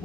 Hi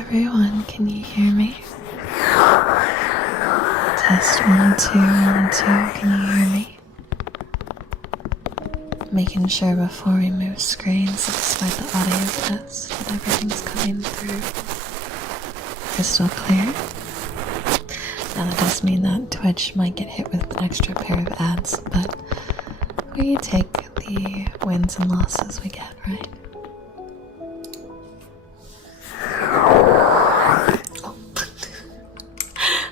everyone, can you hear me? Test 1, 2, 1, 2, can you hear me? Making sure before we move screens that despite the audio test that everything's coming through crystal clear. Now that does mean that Twitch might get hit with an extra pair of ads, but we take the wins and losses we get, right?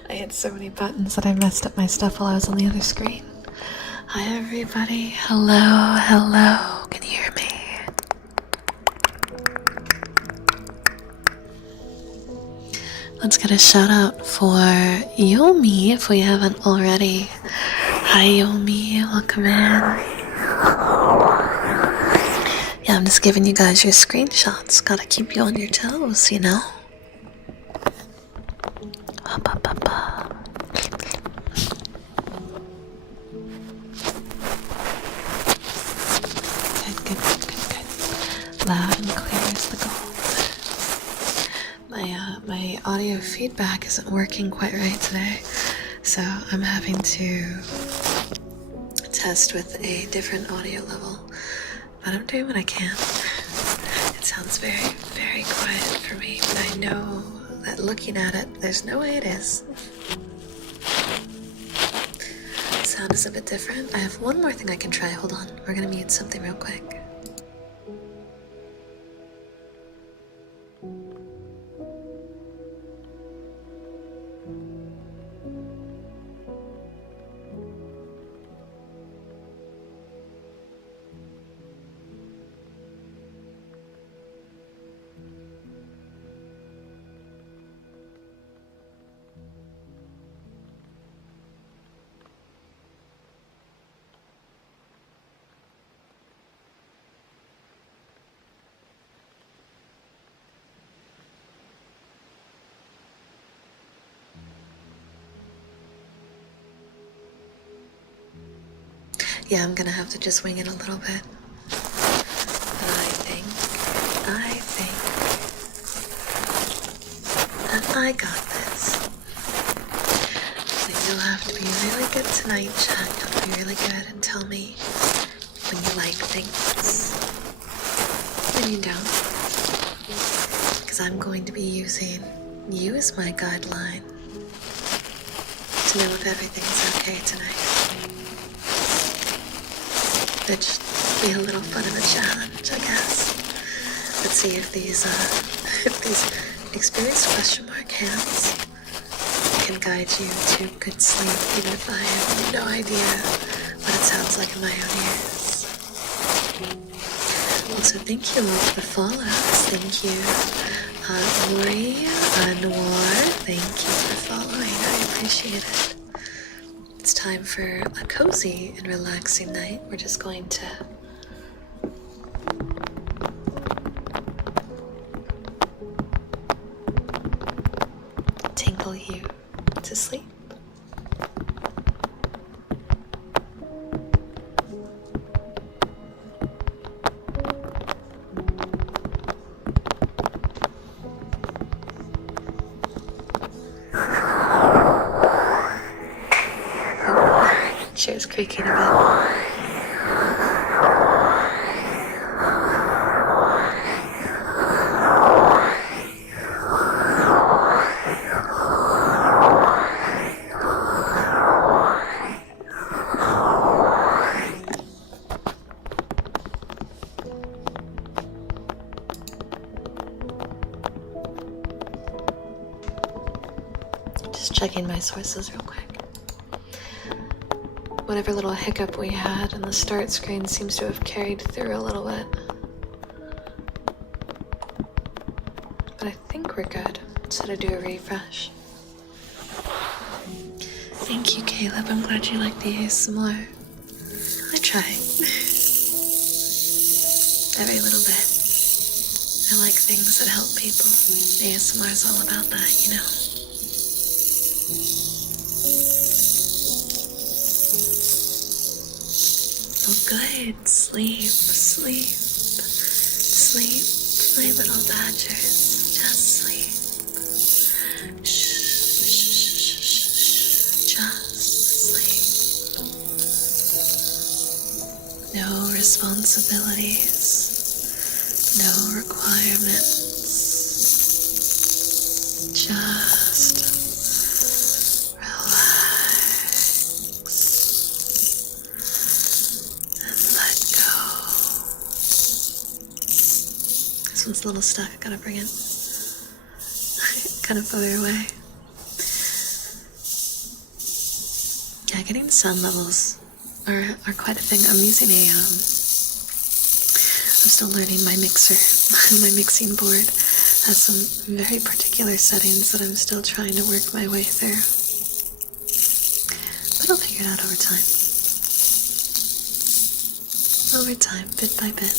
I hit so many buttons that I messed up my stuff while I was on the other screen. Hi everybody, hello, can you hear me? Let's get a shout out for Yomi if we haven't already. Hi Yomi, welcome in. Yeah, I'm just giving you guys your screenshots. Gotta keep you on your toes, you know? Good. Loud and clear as the gold. My audio feedback isn't working quite right today, so I'm having to test with a different audio level, but I'm doing what I can. It sounds very, very quiet for me, but I know that looking at it, there's no way it is. The sound is a bit different. I have one more thing I can try. Hold on. We're gonna mute something real quick. Yeah, I'm gonna have to just wing it a little bit. But I think that I got this. So you'll have to be really good tonight, chat. You'll have to be really good and tell me when you like things, when you don't. Because I'm going to be using you as my guideline to know if everything's okay tonight. Which be a little fun of a challenge, I guess. Let's see if these experienced question mark hands can guide you to good sleep, even if I have no idea what it sounds like in my own ears. Also, thank you all for the follows. Thank you, Lori, Noir. Thank you for following. I appreciate it. It's time for a cozy and relaxing night. We're just going to tingle you to sleep. Chair's creaking a bit. Just checking my sources real quick. Whatever little hiccup we had in the start screen seems to have carried through a little bit. But I think we're good. So to do a refresh. Thank you, Caleb. I'm glad you like the ASMR. I try. Every little bit. I like things that help people. ASMR is all about that, you know. Oh, good. Sleep, sleep, sleep, my little badgers. Just sleep. Shh, shh, shh, shh, shh. Just sleep. No responsibilities. No requirements. Just relax and let go. This one's a little stuck. I gotta bring it kind of further away. Yeah, getting sound levels are quite a thing. I'm using I'm still learning my mixer. My mixing board has some very particular settings that I'm still trying to work my way through. But I'll figure it out over time. Over time, bit by bit.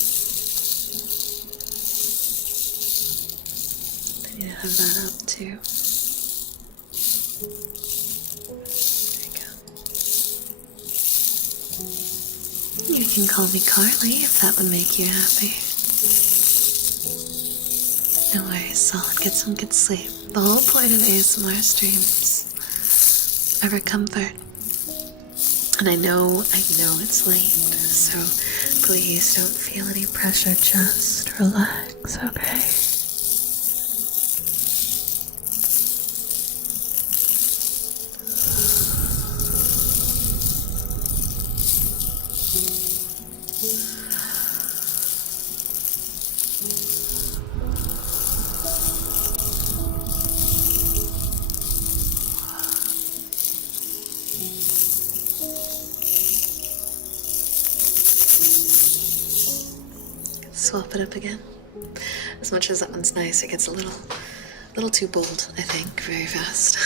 I need to have that up too. There you go. You can call me Carly if that would make you happy. No worries, solid. Get some good sleep. The whole point of ASMR streams are for comfort. And I know it's late, so please don't feel any pressure. Just relax, okay? Swap it up again. As much as that one's nice, it gets a little too bold, I think, very fast.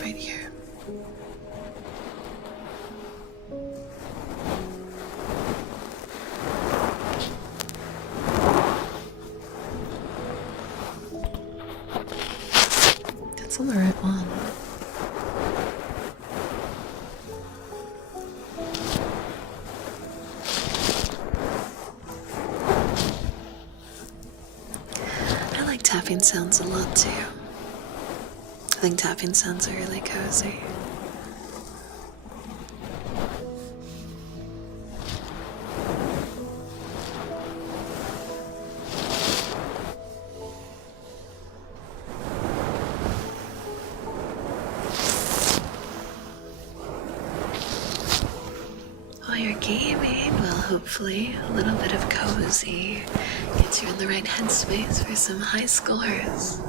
Right here. That's on the right one. Tapping sounds a lot too. I think tapping sounds are really cozy. While you're gaming, well, hopefully a little bit of cozy gets you in the right headspace for some high scores.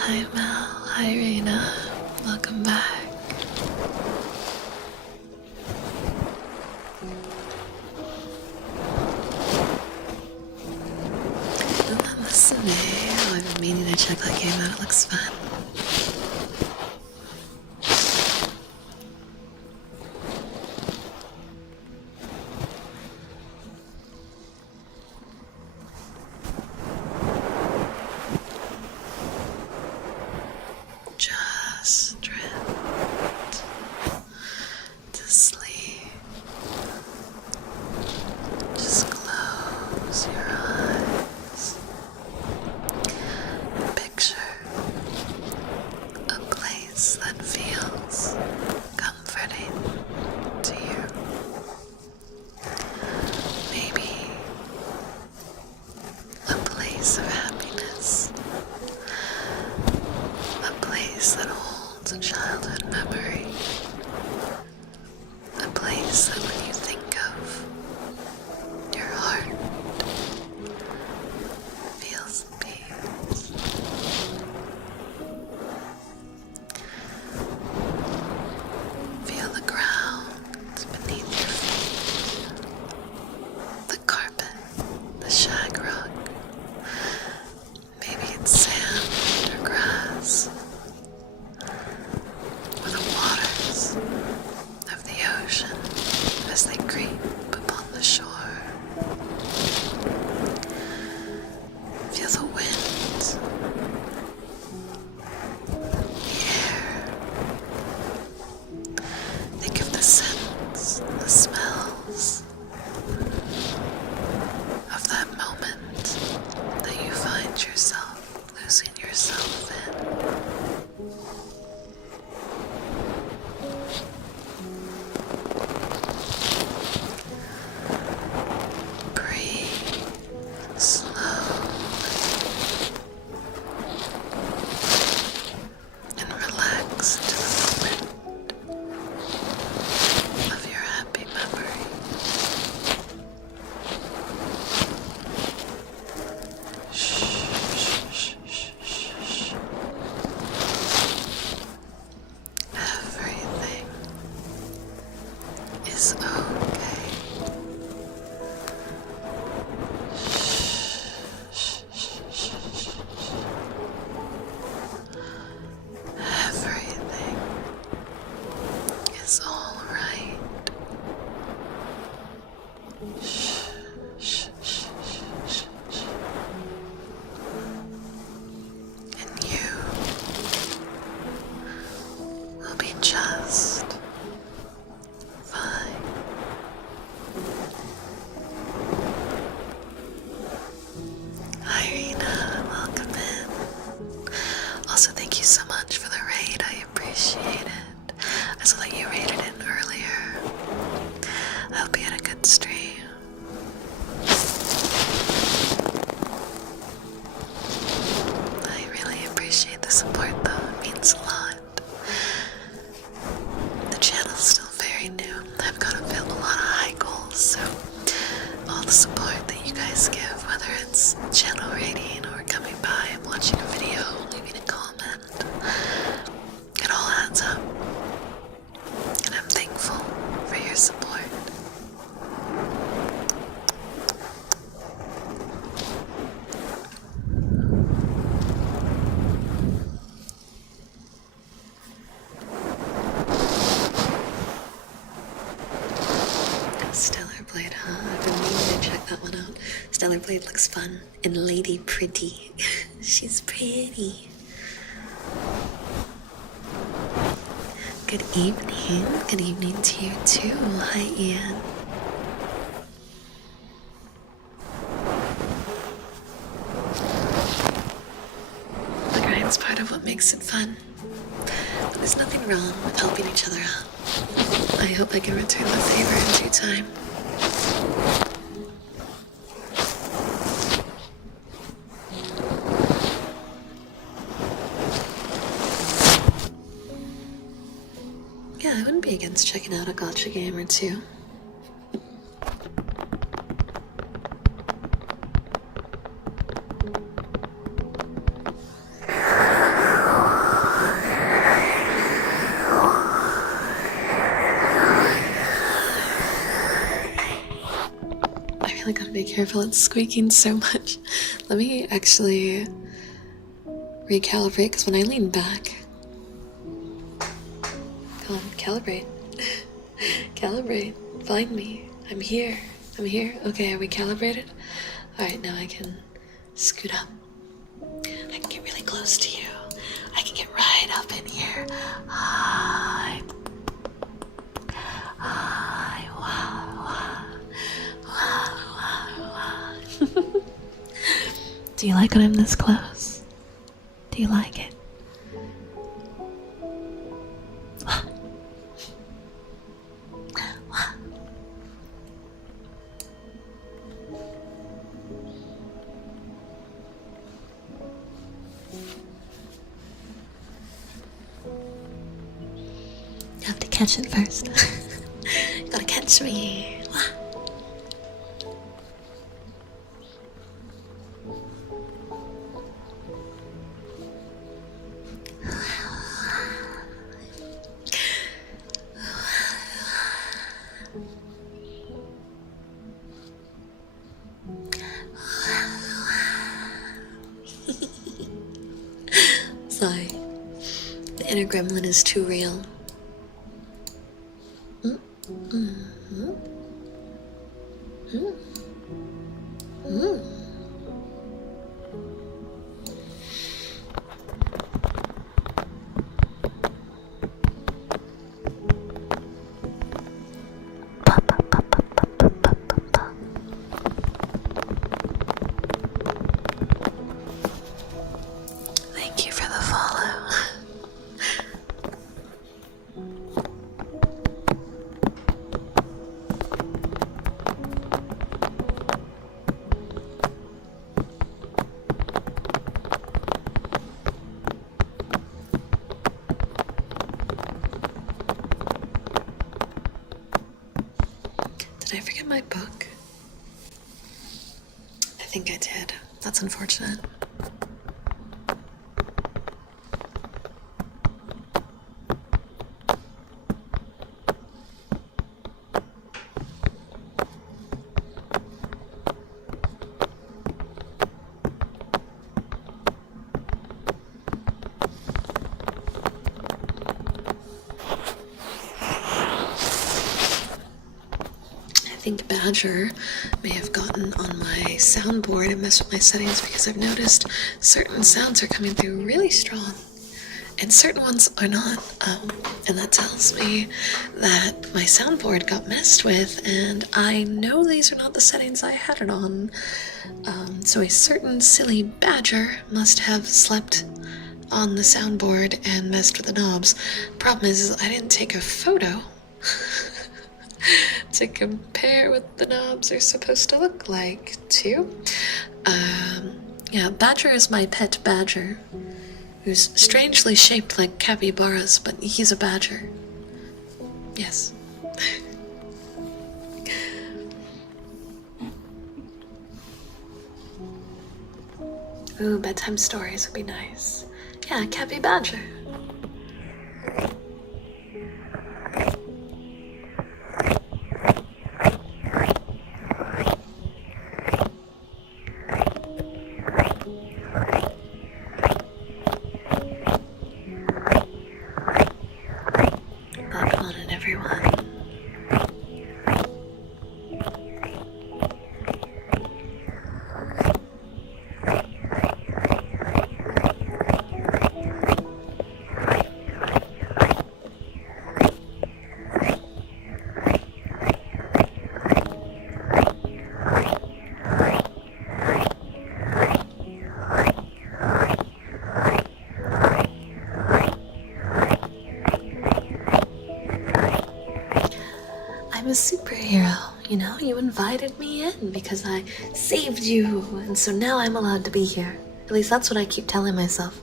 Hi Mel, hi Reina, welcome back. Isn't that Listen Me? Oh, I've been meaning to check that game out, it looks fun. Just drift to sleep. Just close your eyes and picture So when you think of your heart, feels peace. Feel the ground beneath your feet, the carpet, the shag rug. Maybe it's sand or grass, or the waters of the ocean as they creep upon the shore. Feel the wind, the air. Think of the scents, the smells of that moment that you find yourself losing yourself in. Breathe slowly and relax into the moment of your happy memory. Shh, shh, shh, shh, shh. Everything is okay. Shh, shh, shh, shh, shh. Everything is all right. Shh, shh, shh, shh, shh, shh. And you will be just fine. Hi, Rena. Welcome in. Also, thank you so much for the raid. I appreciate it. I saw that you raided in earlier. I hope you had a good stream. I really appreciate the support, though. It means a lot. The channel's still very new. I've got to film a lot of high goals, so all the support that you guys give, whether it's channel rating or coming by and watching a video, leaving a comment, it all adds up. And I'm thankful for your support. Stellar Blade, huh? I've been meaning to check that one out. Stellar Blade looks fun. And Lady Pretty. She's pretty. Good evening. Good evening to you too. Hi, Ian. The grind's part of what makes it fun. But there's nothing wrong with helping each other out. I hope I can return the favor in due time. Yeah, I wouldn't be against checking out a gacha game or two. I gotta be careful, it's squeaking so much. Let me actually recalibrate, because when I lean back... Come on, calibrate. Calibrate. Find me. I'm here. I'm here. Okay, are we calibrated? Alright, now I can scoot up. I can get really close to you. I can get right up in here. Hi. Hi. Wow. Wow. Wow. Do you like when I'm this close? Do you like it? You have to catch it first. You gotta catch touch me. Sorry, the inner gremlin is too real. Thank you for the follow. Did I forget my book? I think I did. That's unfortunate. I think Badger may have gotten on my soundboard and messed with my settings because I've noticed certain sounds are coming through really strong and certain ones are not. And that tells me that my soundboard got messed with, and I know these are not the settings I had it on. So a certain silly Badger must have slept on the soundboard and messed with the knobs. Problem is I didn't take a photo to compare what the knobs are supposed to look like, too. Yeah, Badger is my pet badger, who's strangely shaped like capybaras, but he's a badger. Yes. Ooh, bedtime stories would be nice. Yeah, Cappy Badger. Up on it, everyone. I'm a superhero, you know? You invited me in because I saved you, and so now I'm allowed to be here. At least that's what I keep telling myself.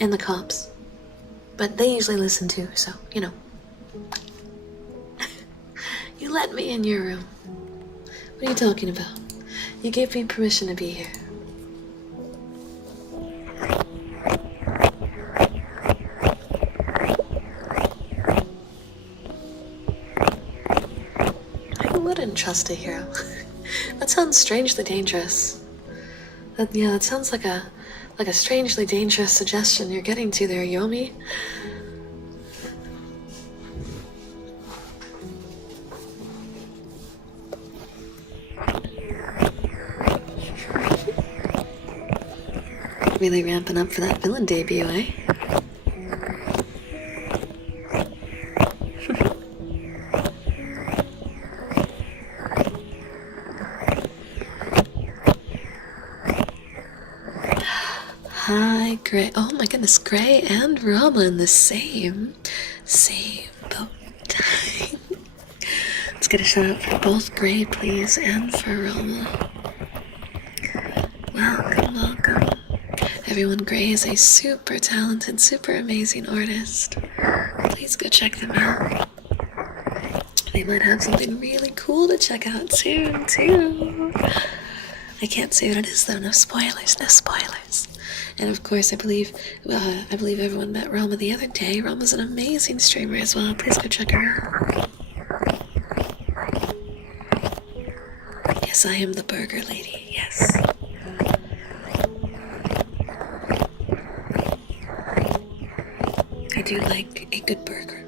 And the cops. But they usually listen too, so, you know. You let me in your room. What are you talking about? You gave me permission to be here. I wouldn't trust a hero. That sounds strangely dangerous. That sounds like a strangely dangerous suggestion you're getting to there, Yomi. Really ramping up for that villain debut, eh? Hi, Gray. Oh my goodness, Gray and Rama in the same boat. Let's get a shout out for both Gray, please, and for Rama. Welcome. Everyone, Gray is a super talented, super amazing artist. Please go check them out. They might have something really cool to check out soon, too. I can't say what it is, though. No spoilers, no spoilers. And of course, I believe everyone met Roma the other day. Roma's an amazing streamer as well. Please go check her out. Yes, I am the burger lady. Yes. I do like a good burger.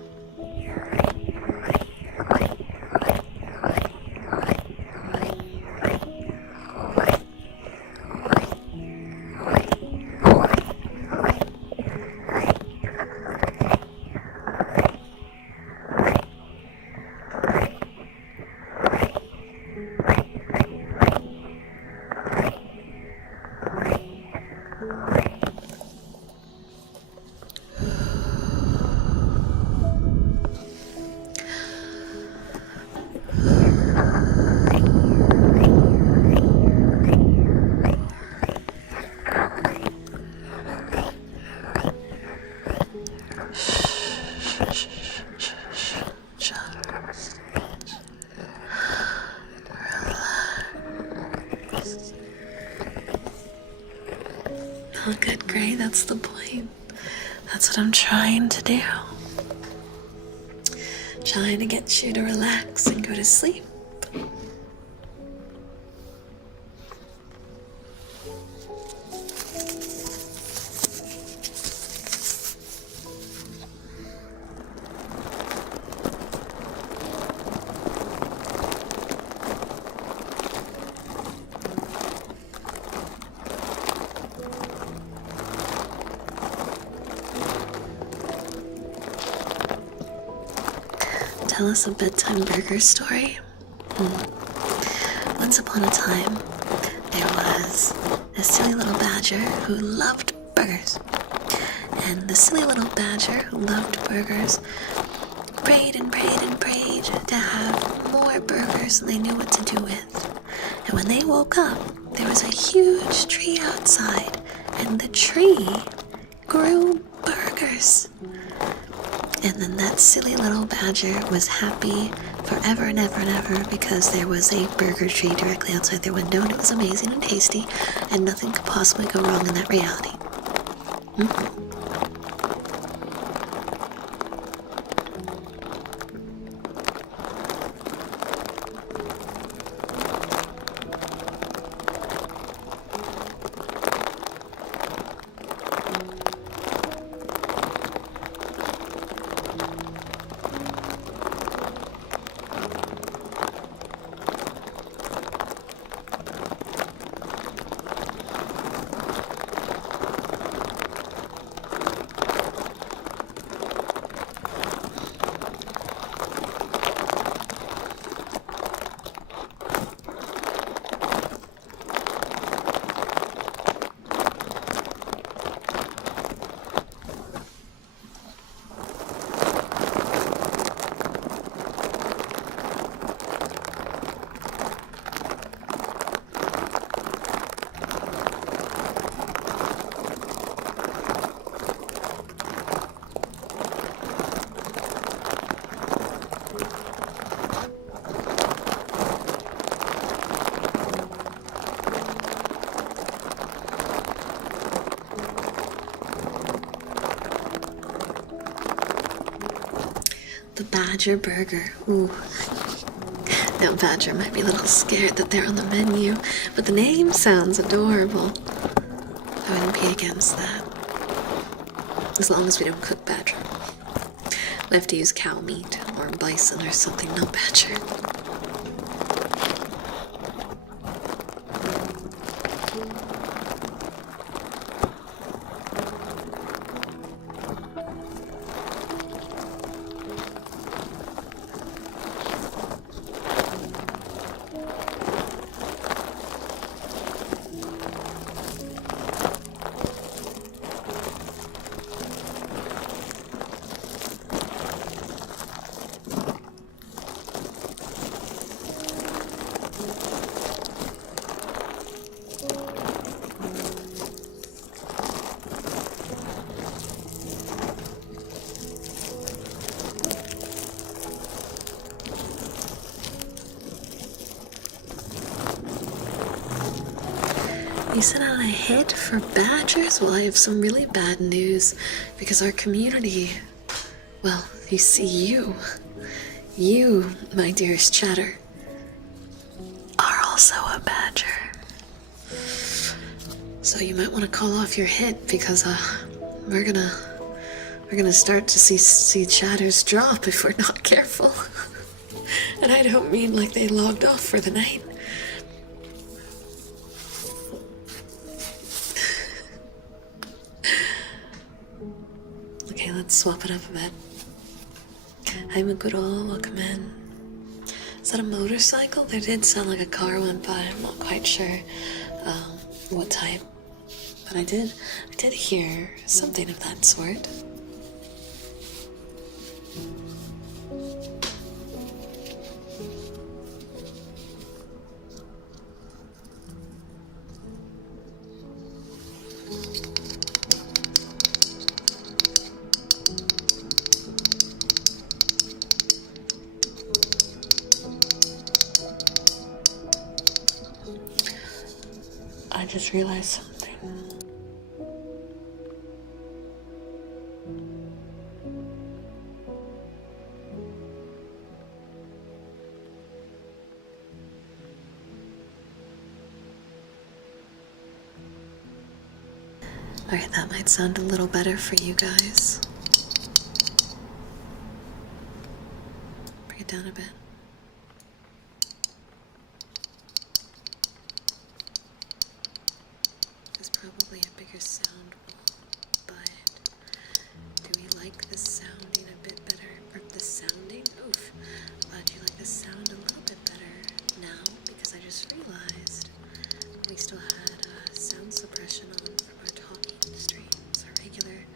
Oh, good, Gray. That's the point. That's what I'm trying to do. Trying to get you to relax and go to sleep. Tell us a bedtime burger story. Once upon a time, there was a silly little badger who loved burgers. And the silly little badger who loved burgers prayed and prayed and prayed to have more burgers than they knew what to do with. And when they woke up, there was a huge tree outside, and the tree grew burgers. And then that silly little badger was happy forever and ever and ever because there was a burger tree directly outside their window, and it was amazing and tasty, and nothing could possibly go wrong in that reality. The Badger Burger. Ooh. Now Badger might be a little scared that they're on the menu, but the name sounds adorable. I wouldn't be against that. As long as we don't cook Badger. We have to use cow meat or bison or something, not Badger. You sent out a hit for badgers? Well, I have some really bad news because our community, well, you see, you, my dearest chatter, are also a badger. So you might want to call off your hit because we're gonna start to see chatters drop if we're not careful. And I don't mean like they logged off for the night. Okay, let's swap it up a bit. Hi Mukuro, welcome in. Is that a motorcycle? There did sound like a car went by. I'm not quite sure what type. But I did hear something of that sort. I just realized something. Alright, that might sound a little better for you guys. Bring it down a bit. There's probably a bigger sound wall, but do we like the sounding a bit better? Or the sounding? Oof. Glad you like the sound a little bit better now, because I just realized we still had sound suppression on from our talking streams, our regular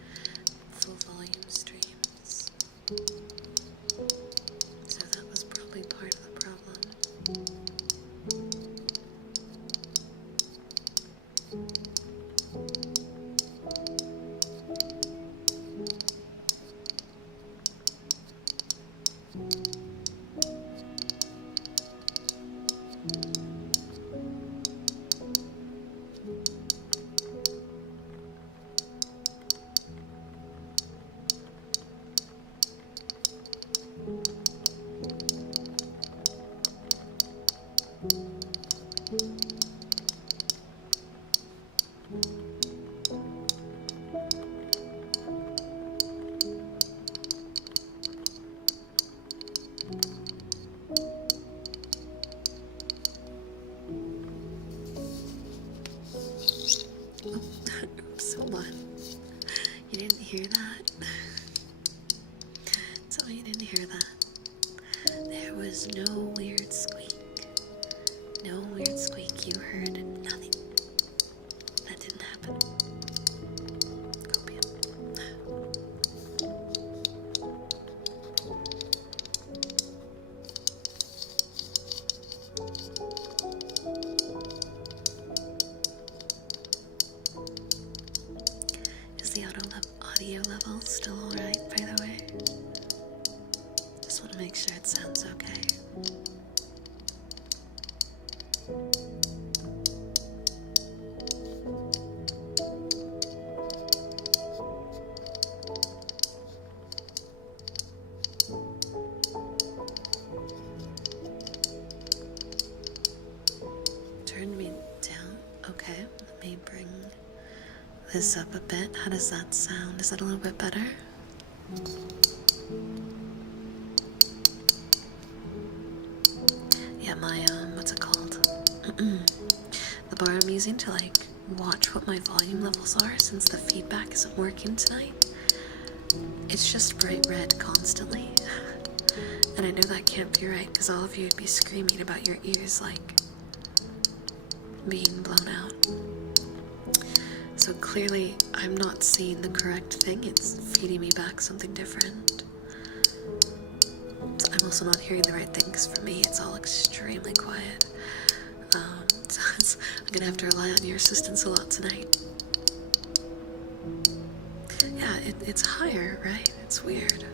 full volume streams. So that was probably part of the problem. Oops, hold on. You didn't hear that? Tell me you didn't hear that. There was no weird squeak. No weird squeak. You heard nothing. That didn't happen. Copium. Is the audio level still alright, by the way? Just want to make sure it sounds okay. Turn me down. Okay, let me bring this up a bit. How does that sound? Is that a little bit better? Yeah, my, what's it called? The bar I'm using to, like, watch what my volume levels are since the feedback isn't working tonight. It's just bright red constantly. And I know that can't be right because all of you would be screaming about your ears, like, being blown out. So clearly I'm not seeing the correct thing. It's feeding me back something different. So I'm also not hearing the right thing because for me it's all extremely quiet. So I'm gonna have to rely on your assistance a lot tonight. Yeah, it's higher, right? It's weird.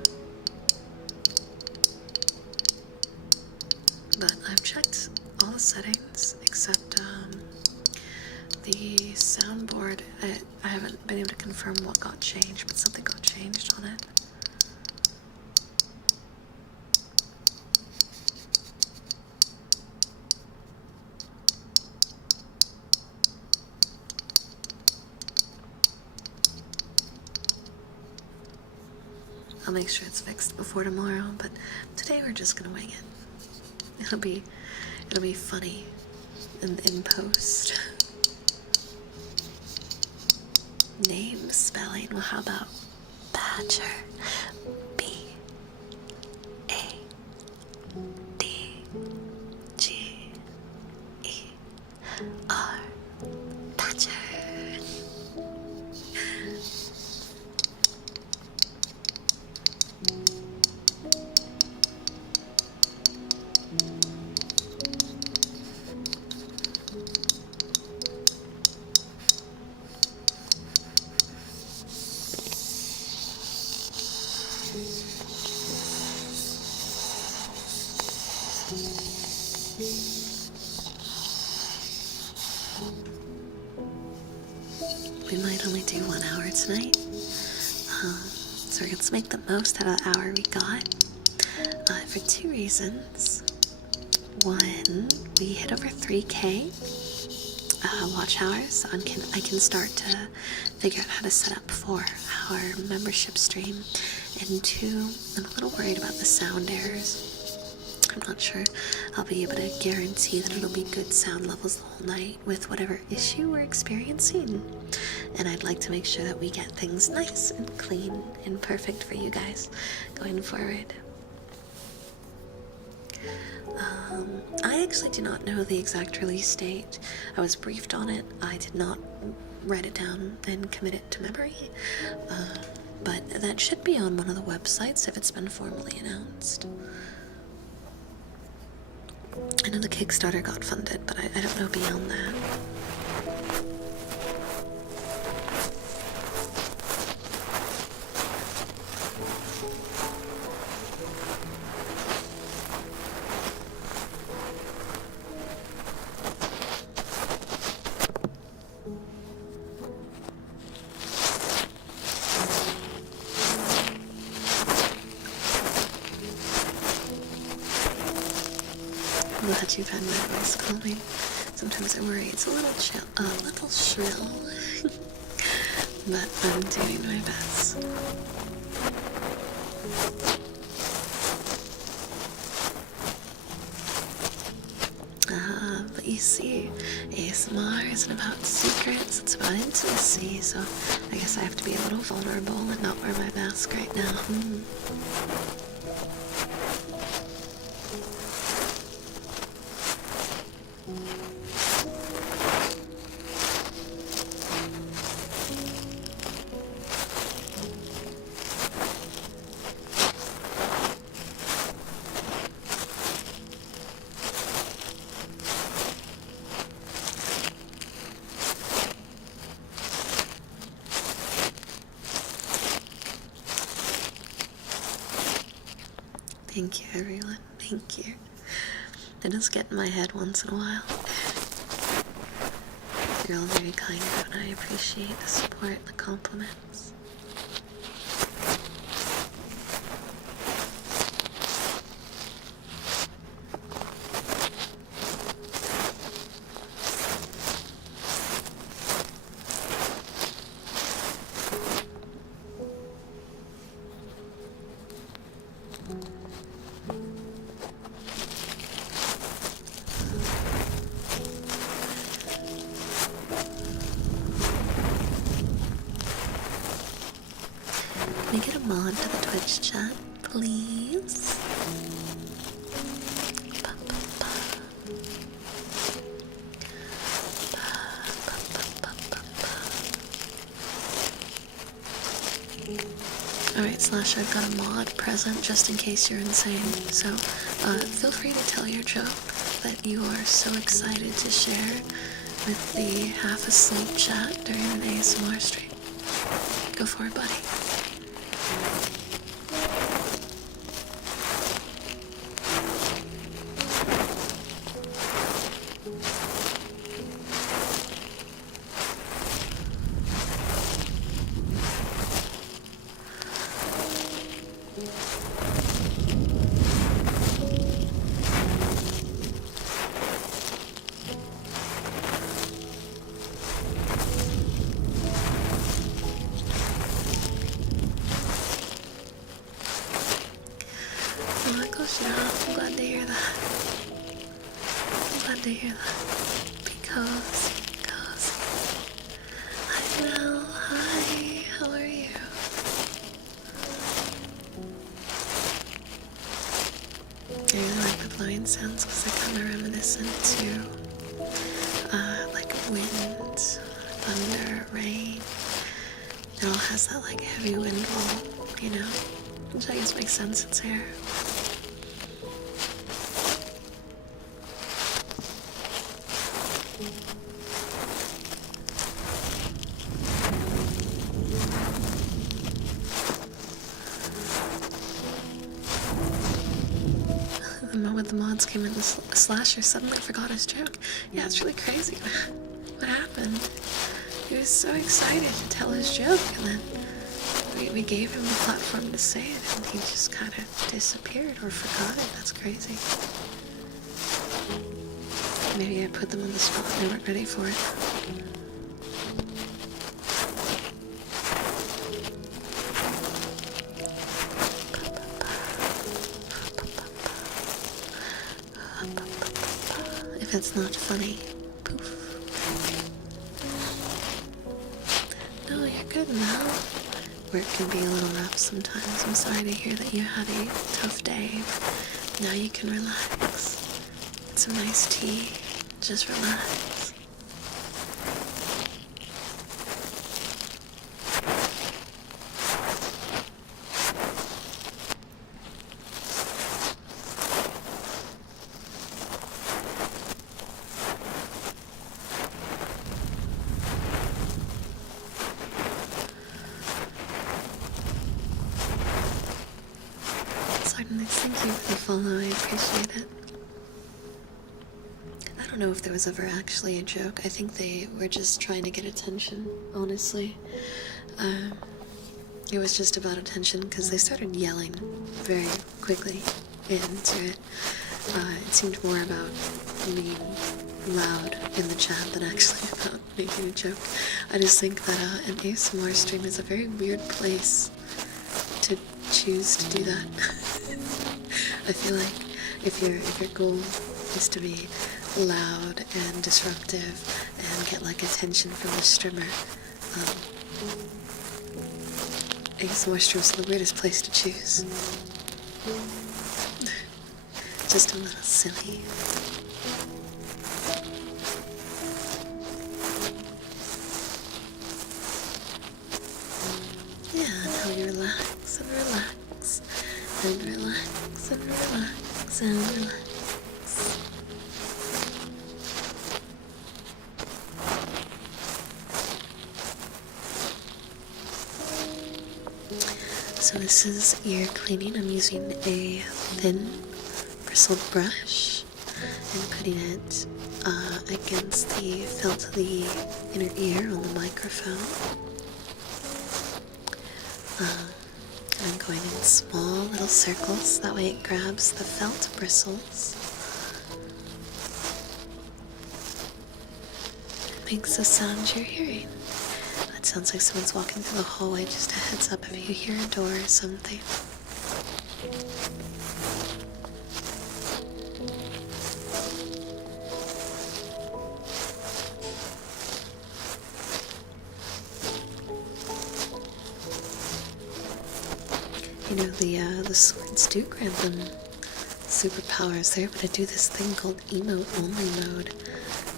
But I've checked all the settings except the soundboard, I haven't been able to confirm what got changed, but something got changed on it. I'll make sure it's fixed before tomorrow, but today we're just gonna wing it. It'll be funny in post. Name spelling, well, how about Badger? B-A-D-G-E-R. Badger. We might only do 1 hour tonight, so let's make the most out of the hour we got, for 2 reasons. One, we hit over 3K watch hours, so I can start to figure out how to set up for our membership stream. And 2, I'm a little worried about the sound errors. I'm not sure I'll be able to guarantee that it'll be good sound levels the whole night with whatever issue we're experiencing. And I'd like to make sure that we get things nice and clean and perfect for you guys going forward. I actually do not know the exact release date. I was briefed on it. I did not write it down and commit it to memory. But that should be on one of the websites if it's been formally announced. I know the Kickstarter got funded, but I don't know beyond that. I'm glad you found my voice calming. Sometimes I worry it's a little shrill, but I'm doing my best. But you see, ASMR isn't about secrets, it's about intimacy, so I guess I have to be a little vulnerable and not wear my mask right now. Thank you, everyone. Thank you. I just get in my head once in a while. You're all very kind, and I appreciate the support, the compliments. Can we get a mod to the Twitch chat, please? Alright, Slash, I've got a mod present just in case you're insane. So, feel free to tell your joke that you are so excited to share with the half-asleep chat during an ASMR stream. Go for it, buddy. to hear that. Be cozy, cozy. Hi Mel, hi, how are you? I really like the blowing sounds because they're kind of reminiscent to like wind, thunder, rain. It all has that like heavy wind wall, you know? Which I guess makes sense, it's air. The moment the mods came in, the slasher suddenly forgot his joke. Yeah, it's really crazy. What happened? He was so excited to tell his joke, and then we gave him the platform to say it, and he just kind of disappeared or forgot it. That's crazy. Maybe I put them on the spot and they weren't ready for it. If it's not funny, poof. No, you're good now. Work can be a little rough sometimes. I'm sorry to hear that you had a tough day. Now you can relax. Get some nice tea. Just relax. Thank you for the follow, I appreciate it. I don't know if there was ever actually a joke. I think they were just trying to get attention, honestly. It was just about attention because they started yelling very quickly into it. It seemed more about being loud in the chat than actually about making a joke. I just think that an ASMR stream is a very weird place to choose to do that. I feel like if your goal is to be loud and disruptive and get like attention from the streamer, ASMR streams are the weirdest place to choose. Just a little silly. Yeah, now you relax and relax and relax and relax and relax. So this is ear cleaning. I'm using a thin bristled brush and putting it against the felt of the inner ear on the microphone. I'm going in small little circles, that way it grabs the felt bristles. It makes the sound you're hearing. That sounds like someone's walking through the hallway. Just a heads up if you hear a door or something. You know, the swords do grant them superpowers. They're able to do this thing called emote only mode,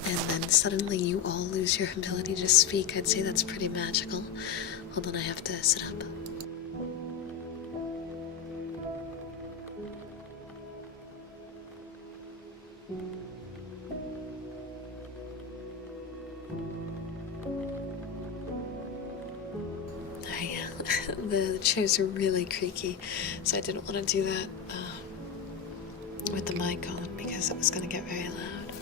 and then suddenly you all lose your ability to speak. I'd say that's pretty magical. Hold on, I have to sit up. The chairs are really creaky, so I didn't want to do that with the mic on because it was going to get very loud.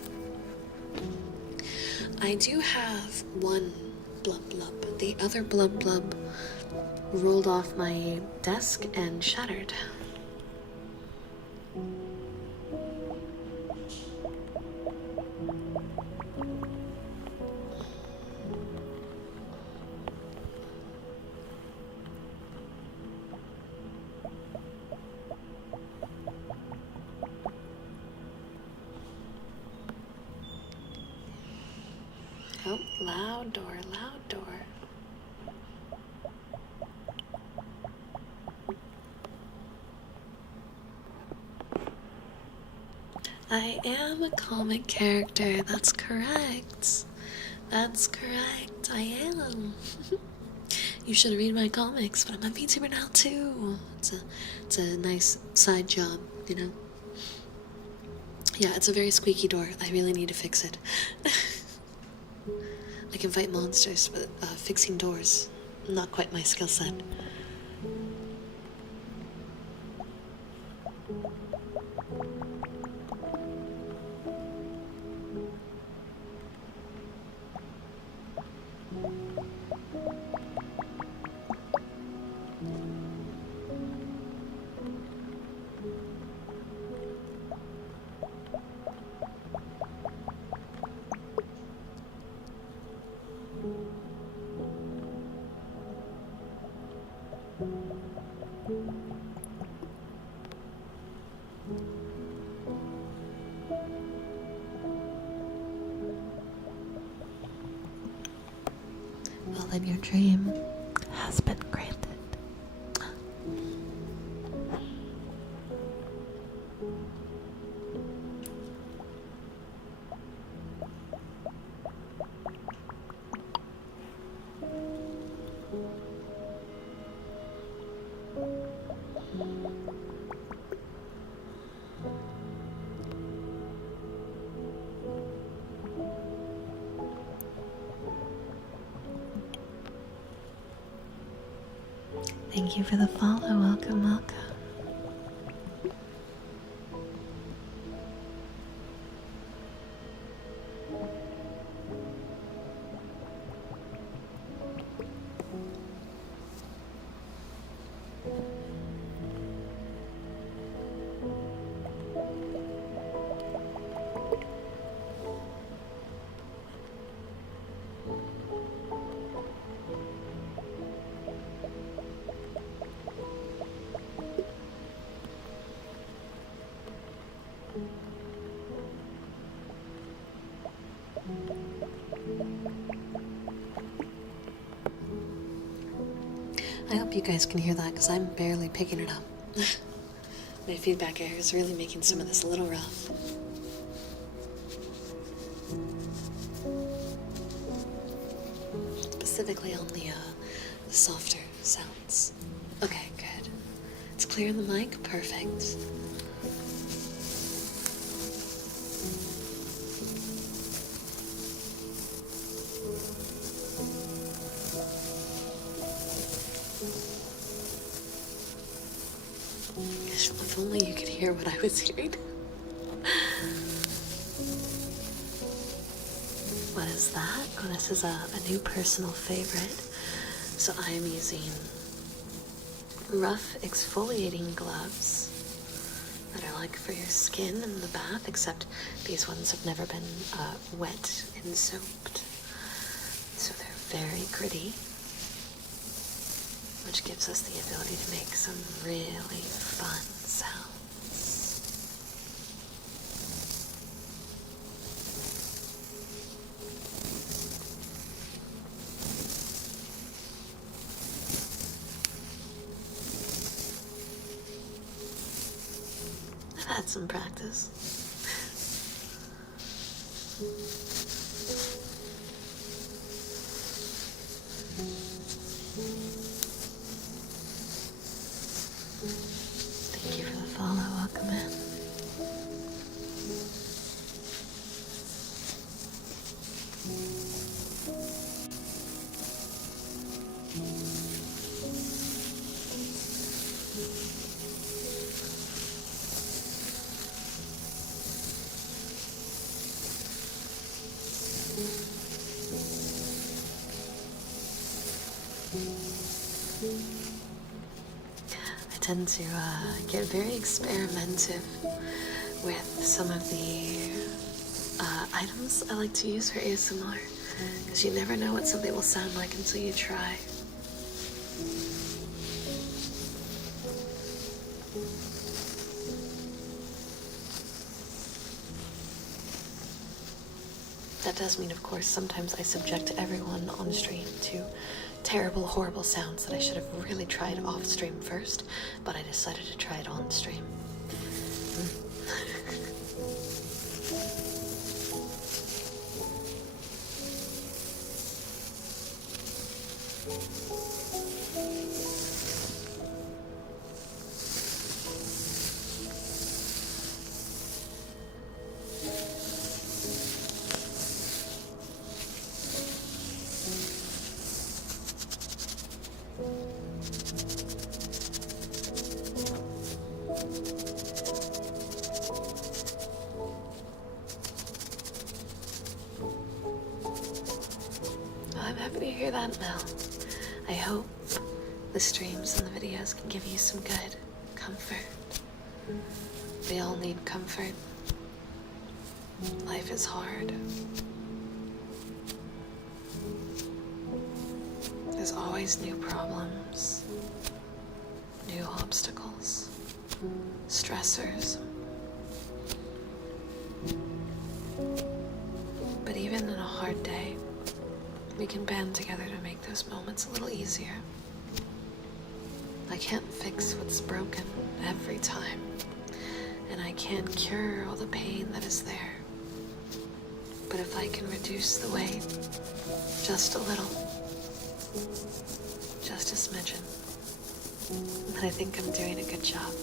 I do have one blub blub. The other blub blub rolled off my desk and shattered. Oh, loud door, loud door. I am a comic character, that's correct. That's correct, I am. You should read my comics, but I'm a VTuber now too. It's a nice side job, you know? Yeah, it's a very squeaky door. I really need to fix it. I can fight monsters, but fixing doors, not quite my skill set. Well, then your dream has been granted. Thank you for the follow. Welcome, welcome. I hope you guys can hear that because I'm barely picking it up. My feedback air is really making some of this a little rough. Specifically on the softer sounds. Okay, good. It's clear in the mic? Perfect. If only you could hear what I was hearing. What is that? Oh, this is a new personal favorite. So I am using rough exfoliating gloves that are like for your skin in the bath, except these ones have never been wet and soaped. So they're very gritty, which gives us the ability to make some really fun sounds. I've had some practice. Thank you for the follow. Welcome in. I tend to get very experimentative with some of the items I like to use for ASMR, because you never know what something will sound like until you try. That does mean, of course, sometimes I subject everyone on stream to terrible, horrible sounds that I should have really tried off stream first, but I decided to try it on stream. I'm happy to hear that, Mel. I hope the streams and the videos can give you some good comfort. We all need comfort. Life is hard. There's always new problems, new obstacles, stressors. But even in a hard day, we can band together to make those moments a little easier. I can't fix what's broken every time, and I can't cure all the pain that is there. But if I can reduce the weight just a little, just a smidgen, then I think I'm doing a good job.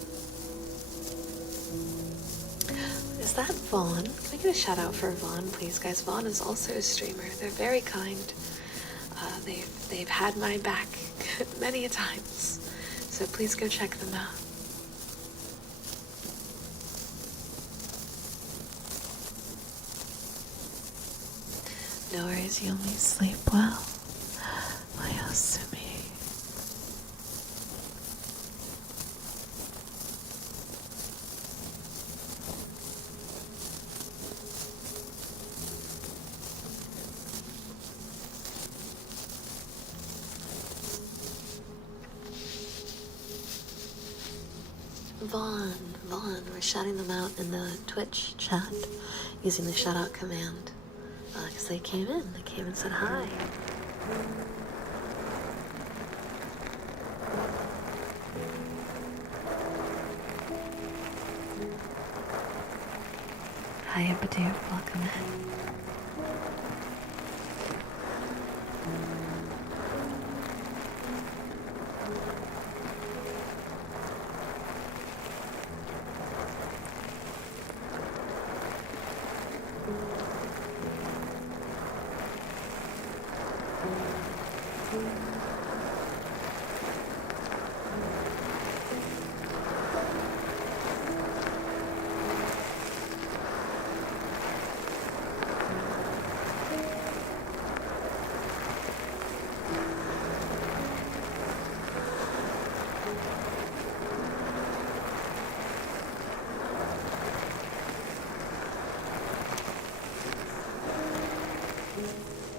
Is that Vaughn? Can I get a shout out for Vaughn, please, guys? Vaughn is also a streamer. They're very kind. They've had my back many a times, so please go check them out. No worries, Yumi. Sleep well, my Asumi. Vaughn, we're shouting them out in the Twitch chat using the shout out command. Because they came and said hi. Hi, Abadoo, welcome in.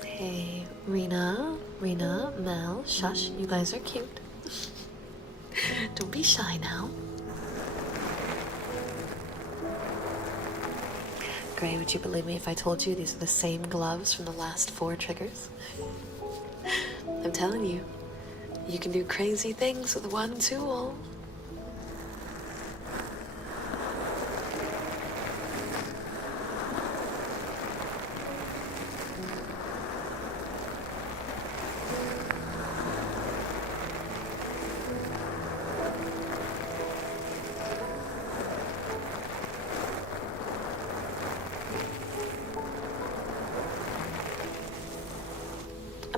Hey, Rena, Mel, shush, you guys are cute. Don't be shy now. Gray, would you believe me if I told you these are the same gloves from the last 4 triggers? I'm telling you, you can do crazy things with one tool.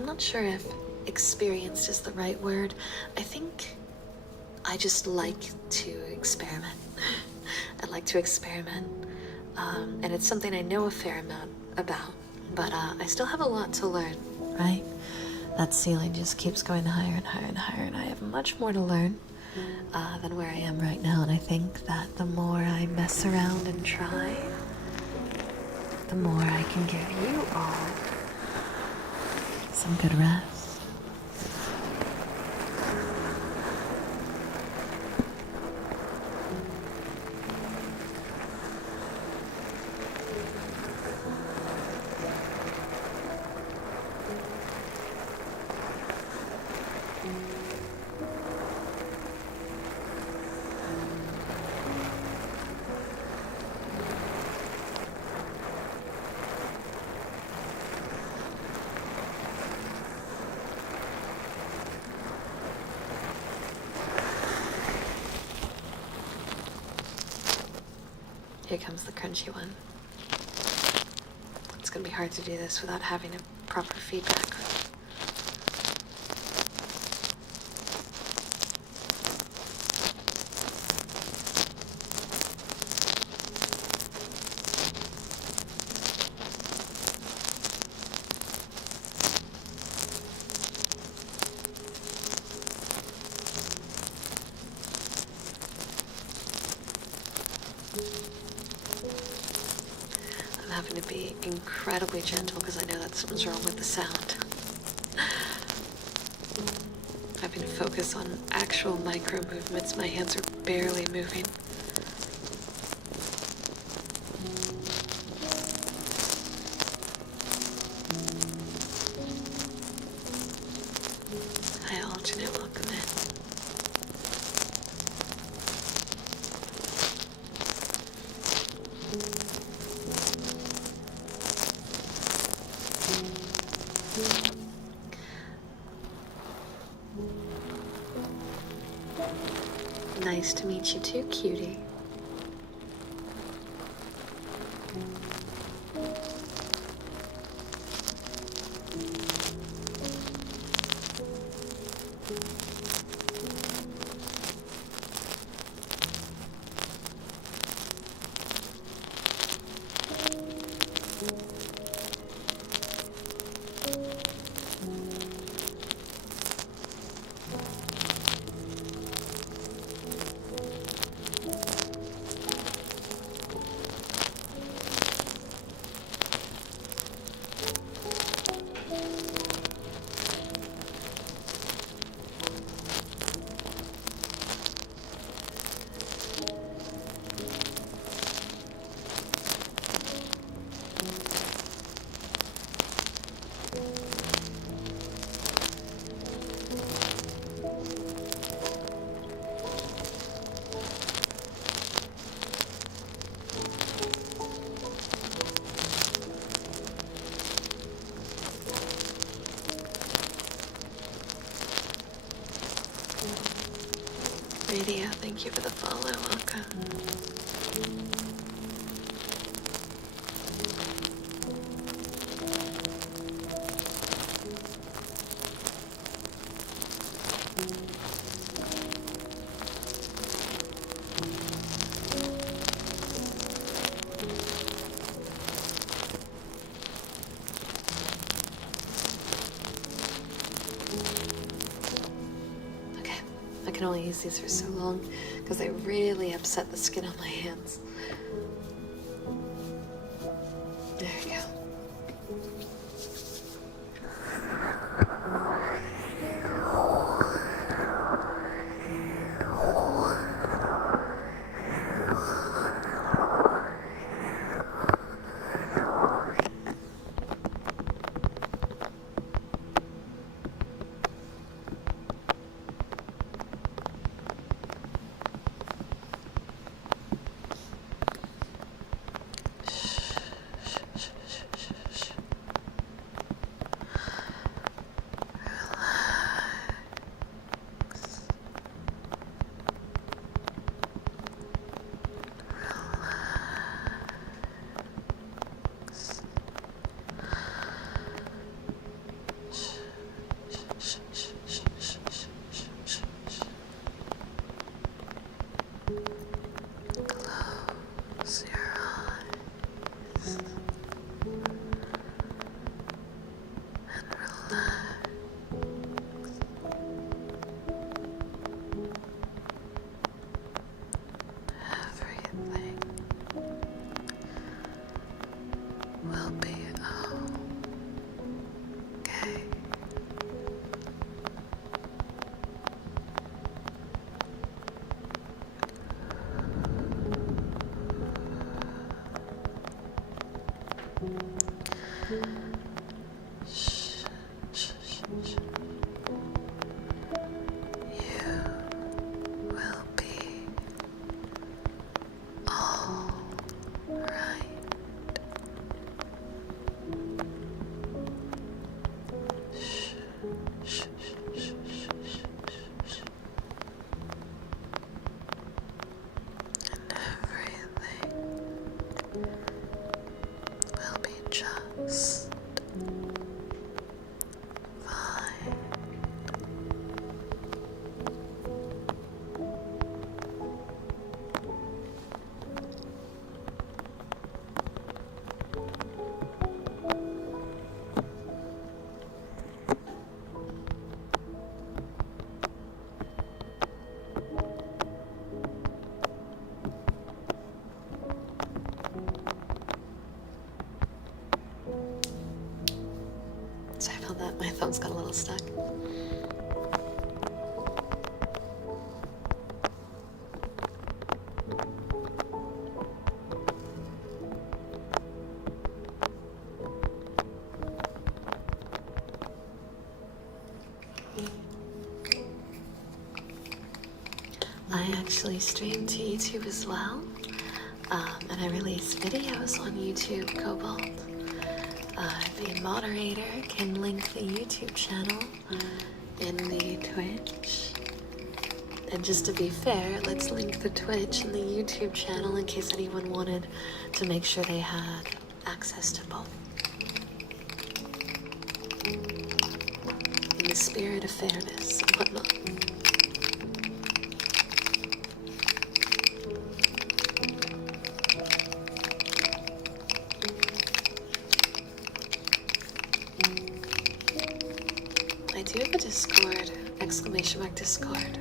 Not sure if experienced is the right word. I think I just like to experiment. I like to experiment, and it's something I know a fair amount about, but I still have a lot to learn, right? That ceiling just keeps going higher and higher and higher, and I have much more to learn than where I am right now, and I think that the more I mess around and try, the more I can give you all some good rest. here comes the crunchy one. It's gonna be hard to do this without having a proper feedback. I'm having to be incredibly gentle because I know that something's wrong with the sound. Having to focus on actual micro movements. My hands are barely moving. Hi, alternate, welcome in. Nice to meet you too, cutie. Radio, thank you for the follow, welcome. I can only use these for so long because they really upset the skin on my hands. There we go. Will be okay. Shh, shh, shh, shh. You will be all right. And everything Sorry about that, my thumb's got a little stuck. I actually stream to YouTube as well, and I release videos on YouTube, Cobalt. The moderator can link the YouTube channel in the Twitch. And just to be fair, let's link the Twitch and the YouTube channel in case anyone wanted to make sure they had access to both. In the spirit of fairness and whatnot. I do have a Discord, ! Discord.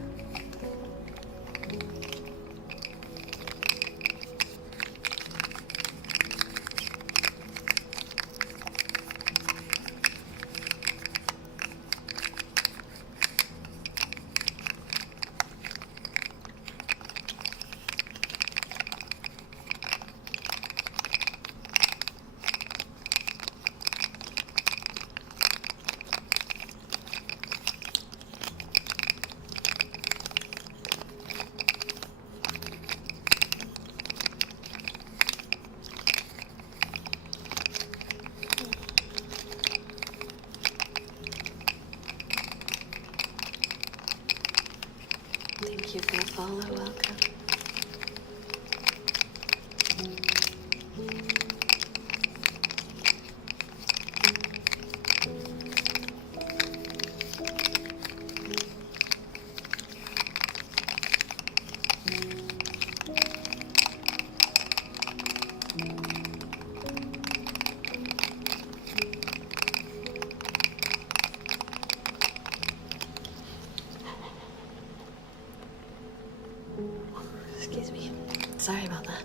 Thank you for the follow, welcome. Excuse me. Sorry about that.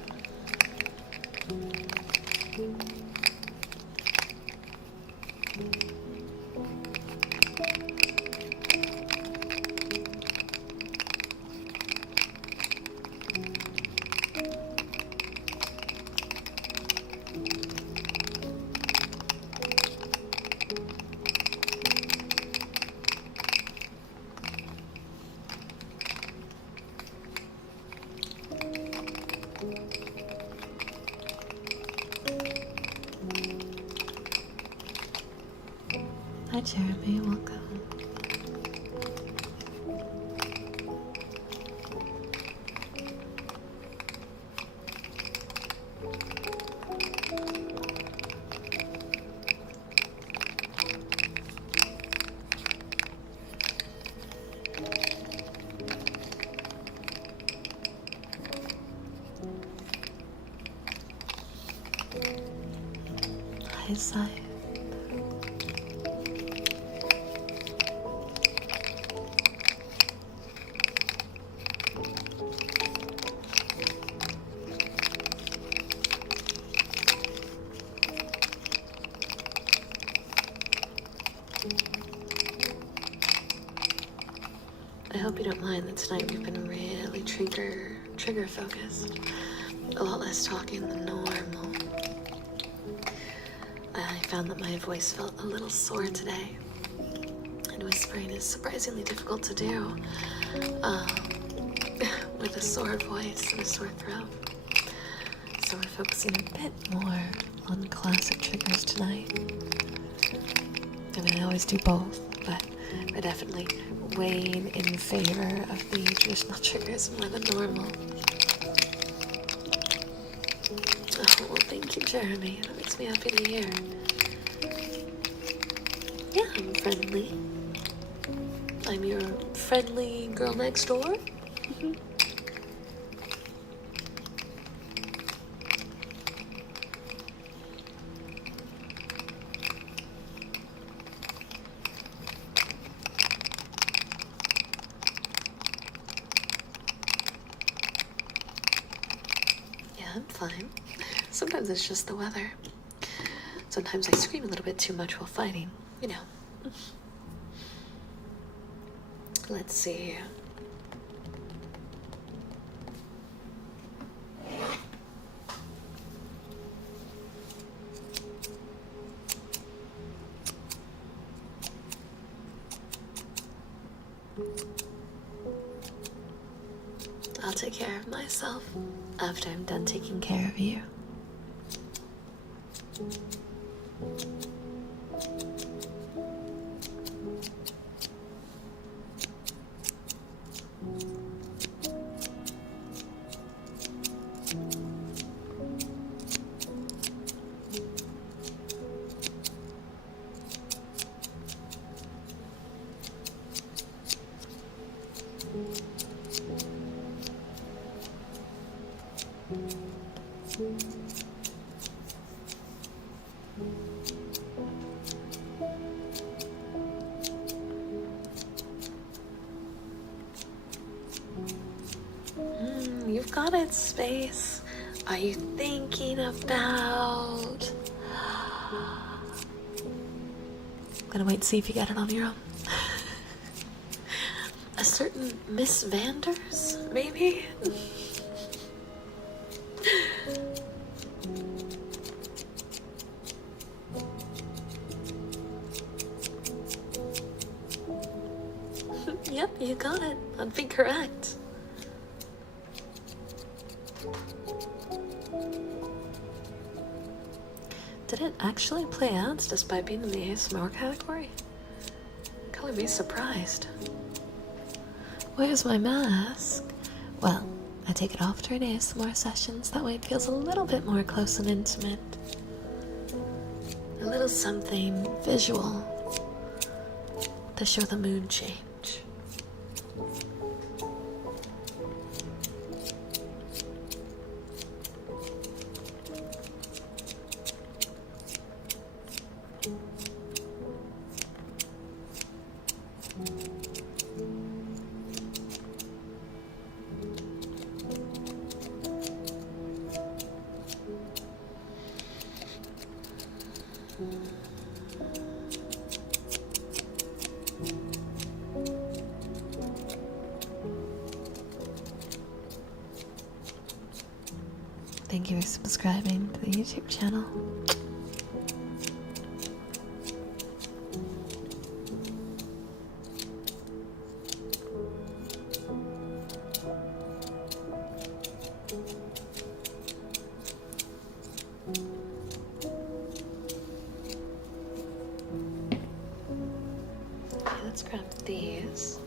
Hi, Jeremy. Welcome. Hi, Sai. I hope you don't mind that tonight we've been really trigger focused. A lot less talking than normal. I found that my voice felt a little sore today. And whispering is surprisingly difficult to do with a sore voice and a sore throat. So we're focusing a bit more on classic triggers tonight. I mean, I always do both, but we're definitely weighing in favor of the traditional triggers more than normal. Oh, well, thank you, Jeremy. That makes me happy to hear. Yeah, I'm friendly. I'm your friendly girl next door. I'm fine. Sometimes it's just the weather. Sometimes I scream a little bit too much while fighting, you know. Let's see here. I'll take care of myself after I'm done taking care of you. You've got it, Space. Are you thinking about... I'm gonna wait and see if you get it on your own. A certain Miss Vanders, maybe? Yep, you got it. That'd be correct. Did it actually play ads despite being in the ASMR category? Color me surprised. Where's my mask? Well, I take it off during ASMR sessions, that way it feels a little bit more close and intimate. A little something visual to show the mood change. Thank you for subscribing to the YouTube channel. Okay, let's grab these.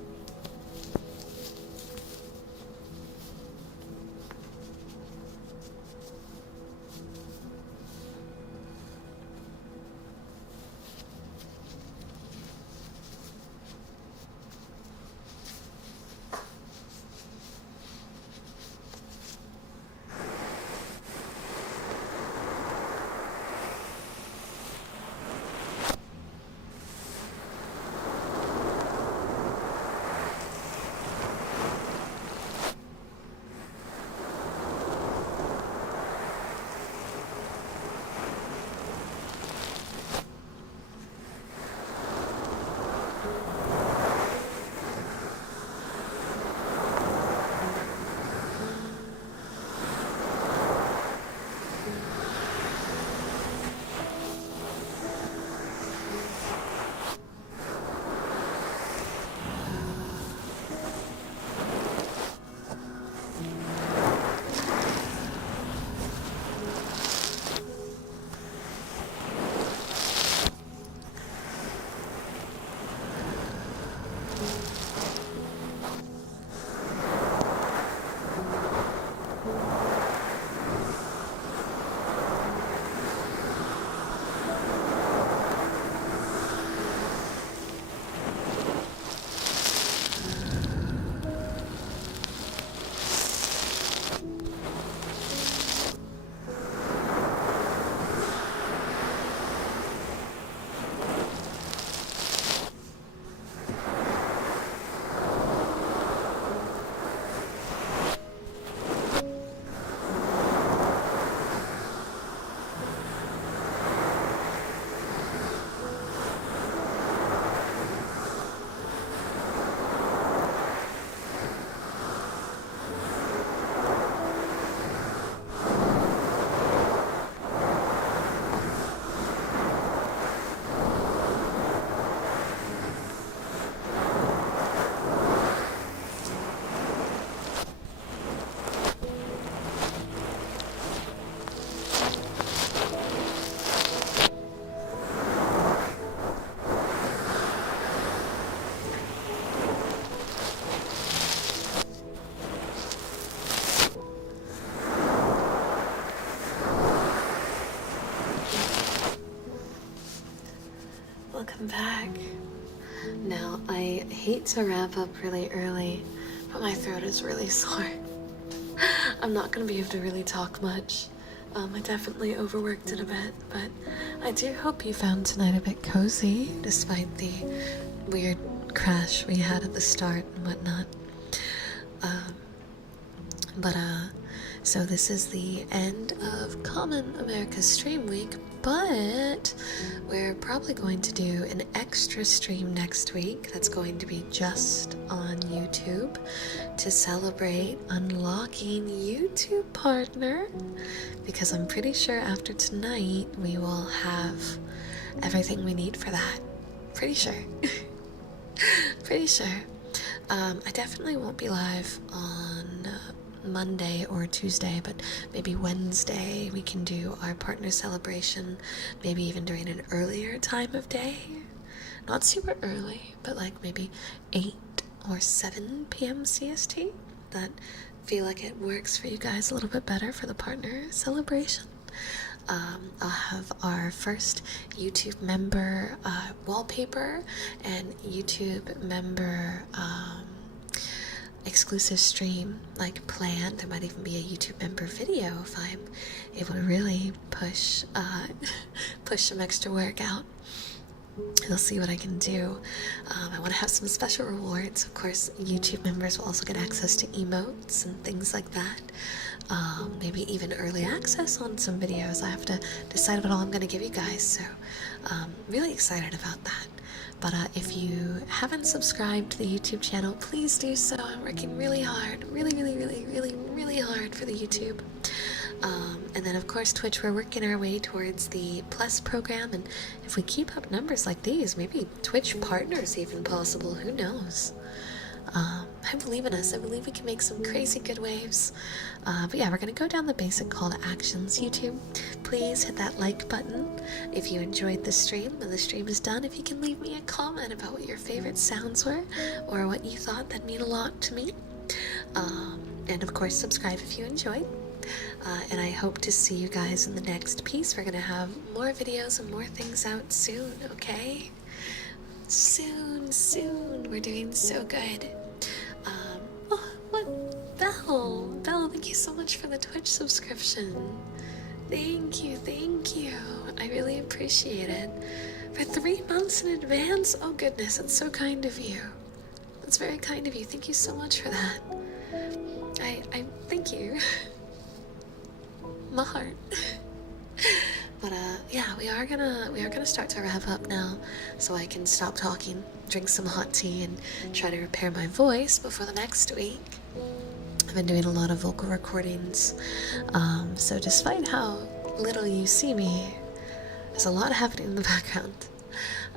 welcome back. Now, I hate to wrap up really early, but my throat is really sore. I'm not gonna be able to really talk much. I definitely overworked it a bit, but I do hope you found tonight a bit cozy, despite the weird crash we had at the start and whatnot. So this is the end of Common America's Stream Week, but we're probably going to do an extra stream next week that's going to be just on YouTube to celebrate unlocking YouTube Partner, because I'm pretty sure after tonight we will have everything we need for that. Pretty sure. Pretty sure. I definitely won't be live on Monday or Tuesday, but maybe Wednesday we can do our partner celebration, maybe even during an earlier time of day. Not super early, but like maybe 8 or 7 p.m. CST. That feel like it works for you guys a little bit better for the partner celebration. I'll have our first YouTube member wallpaper and YouTube member exclusive stream like planned. There might even be a YouTube member video if I'm able to really push some extra work out. I'll see what I can do. I want to have some special rewards. Of course, YouTube members will also get access to emotes and things like that. Maybe even early access on some videos. I have to decide what all I'm going to give you guys, so really excited about that. But if you haven't subscribed to the YouTube channel, please do so. I'm working really hard, really hard for the YouTube. And then of course Twitch, we're working our way towards the Plus program, and if we keep up numbers like these, maybe Twitch partners even possible, who knows. I believe in us. I believe we can make some crazy good waves. But yeah, we're gonna go down the basic call to actions. YouTube, please hit that like button if you enjoyed the stream. When the stream is done, if you can leave me a comment about what your favorite sounds were or what you thought, that'd mean a lot to me. And of course, subscribe if you enjoyed. And I hope to see you guys in the next piece. We're gonna have more videos and more things out soon, okay? Soon. We're doing so good. Oh, what? Belle, thank you so much for the Twitch subscription. Thank you. I really appreciate it. For 3 months in advance? Oh goodness, that's so kind of you. That's very kind of you. Thank you so much for that. I thank you. My heart. But yeah, we are gonna start to wrap up now, so I can stop talking, drink some hot tea, and try to repair my voice before the next week. I've been doing a lot of vocal recordings, so despite how little you see me, there's a lot happening in the background.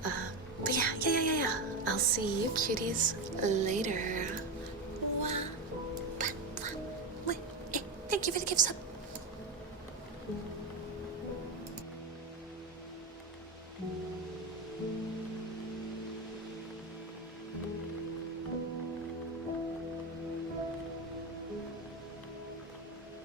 But yeah. I'll see you cuties later. Thank you for the gift sub.